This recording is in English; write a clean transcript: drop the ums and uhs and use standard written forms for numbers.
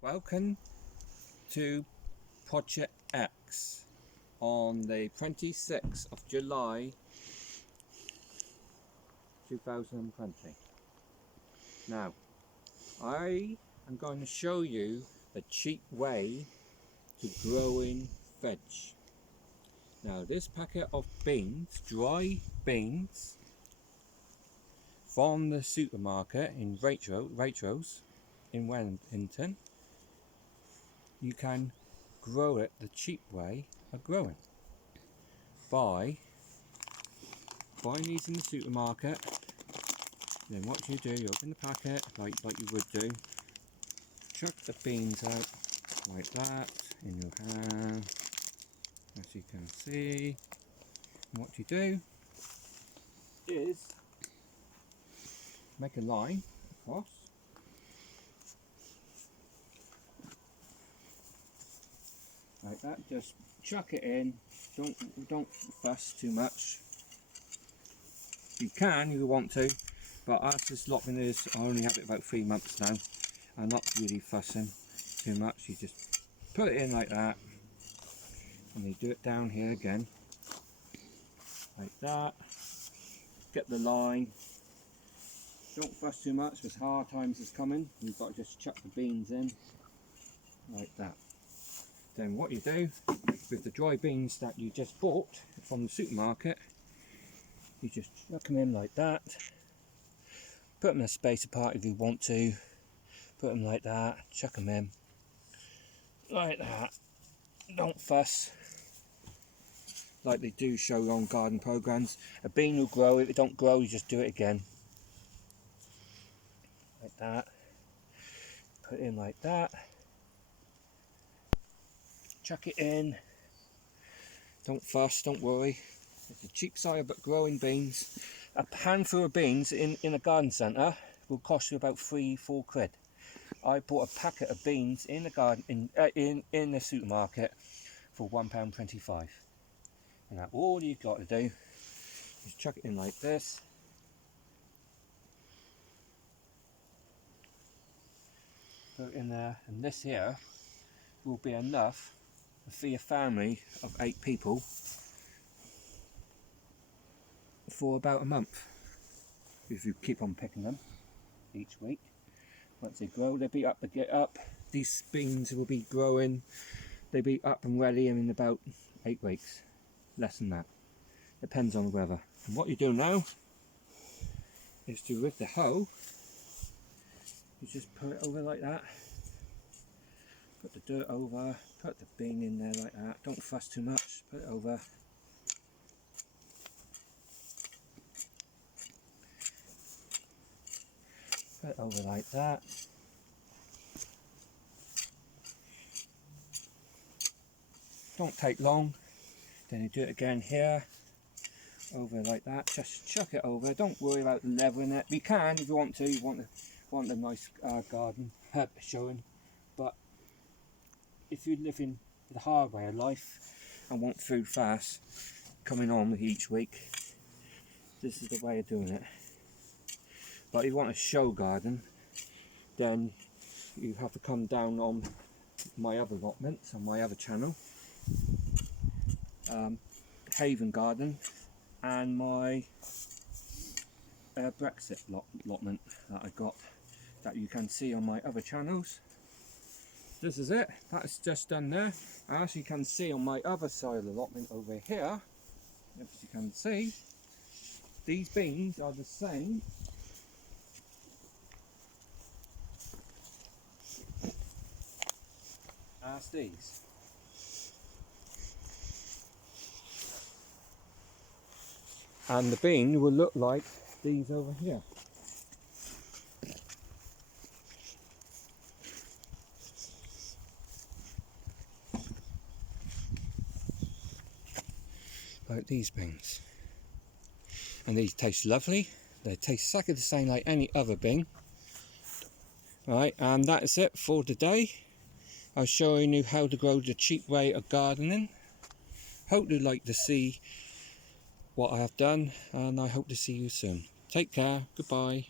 Welcome to Project X on the 26th of July 2020. Now, I am going to show you a cheap way to growing veg. Now, this packet of beans, dry beans, from the supermarket in Waitrose in Wellington, you can grow it the cheap way of growing by buying these in the supermarket. Then what you do, you open the packet like you would do, chuck the beans out like that in your hand, as you can see. And what you do is make a line across, like that. Just chuck it in. Don't fuss too much. You can if you want to, but as this allotment is, I only have it about 3 months now. I'm not really fussing too much. You just put it in like that, and you do it down here again, like that. Get the line. Don't fuss too much because hard times is coming. You've got to just chuck the beans in like that. Then what you do with the dry beans that you just bought from the supermarket, you just chuck them in like that. Put them in a space apart if you want to. Put them like that. Chuck them in like that. Don't fuss like they do show on garden programs. A bean will grow. If it don't grow, you just do it again. Like that. Put it in like that. Chuck it in. Don't fuss, don't worry. It's a cheap side, but growing beans. A handful of beans in a garden centre will cost you about 3-4 quid. I bought a packet of beans in the garden in the supermarket for £1.25. And now all you've got to do is chuck it in like this. Put it in there, and this here will be enough to feed a family of 8 people for about a month, if you keep on picking them each week. Once they grow, they'll be up to get up. These beans will be growing, they'll be up and ready in about 8 weeks, less than that, depends on the weather. And what you do now is to, with the hoe, you just put it over like that, put the dirt over, put the bean in there like that. Don't fuss too much, put it over. Put it over like that. Don't take long. Then you do it again here, over like that. Just chuck it over. Don't worry about leveling it. You can if you want to. You want a nice garden showing, but if you're living the hard way of life and want food fast coming on each week, this is the way of doing it. But if you want a show garden, then you have to come down on my other allotments on my other channel, Haven Garden, and my Brexit allotment that I got, that you can see on my other channels. This is it. That's just done there. As you can see on my other side of the allotment over here, as you can see, these beans are the same as these. And the bean will look like these over here. Like these beans. And these taste lovely. They taste exactly the same like any other bean. Right, and that's it for today. I was showing you how to grow the cheap way of gardening. Hope you'd like to see what I have done, and I hope to see you soon. Take care. Goodbye.